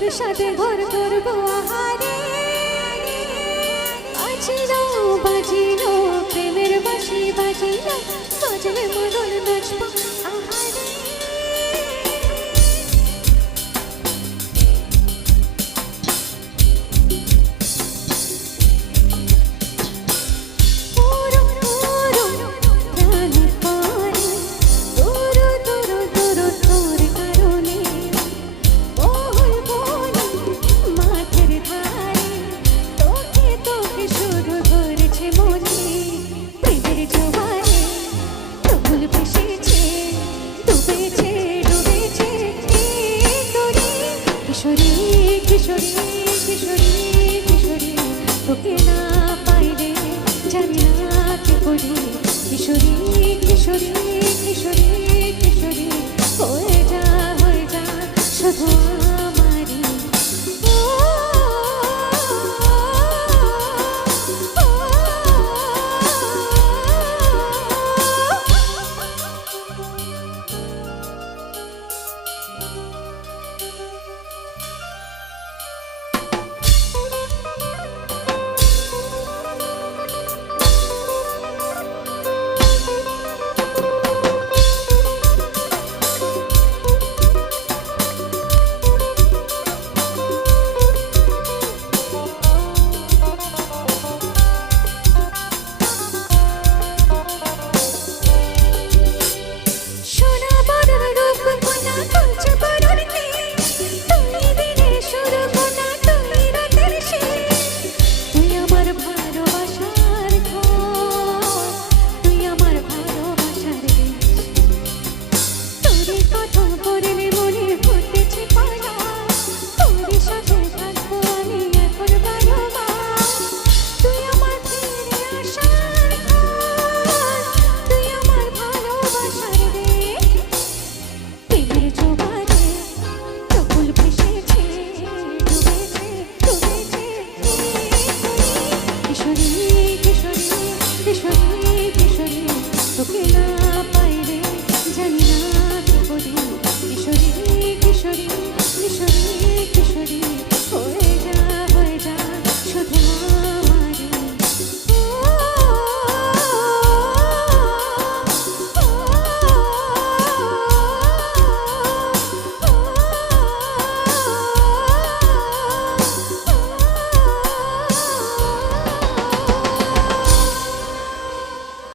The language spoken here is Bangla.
তোর সাথে ঘর করবো আহারে বাজিলো বাজিলো প্রেমের বাঁশি বাজিলো বাজলে মদন নাচবো আহারে কিশোরী কিশোরী কিশোরী কিশোরী তোকে না পাইলে জানি না কি করি কিশোরী কিশোরী কিশোরী কিশোরী হয়ে যা শুধু আমারই কিশোরী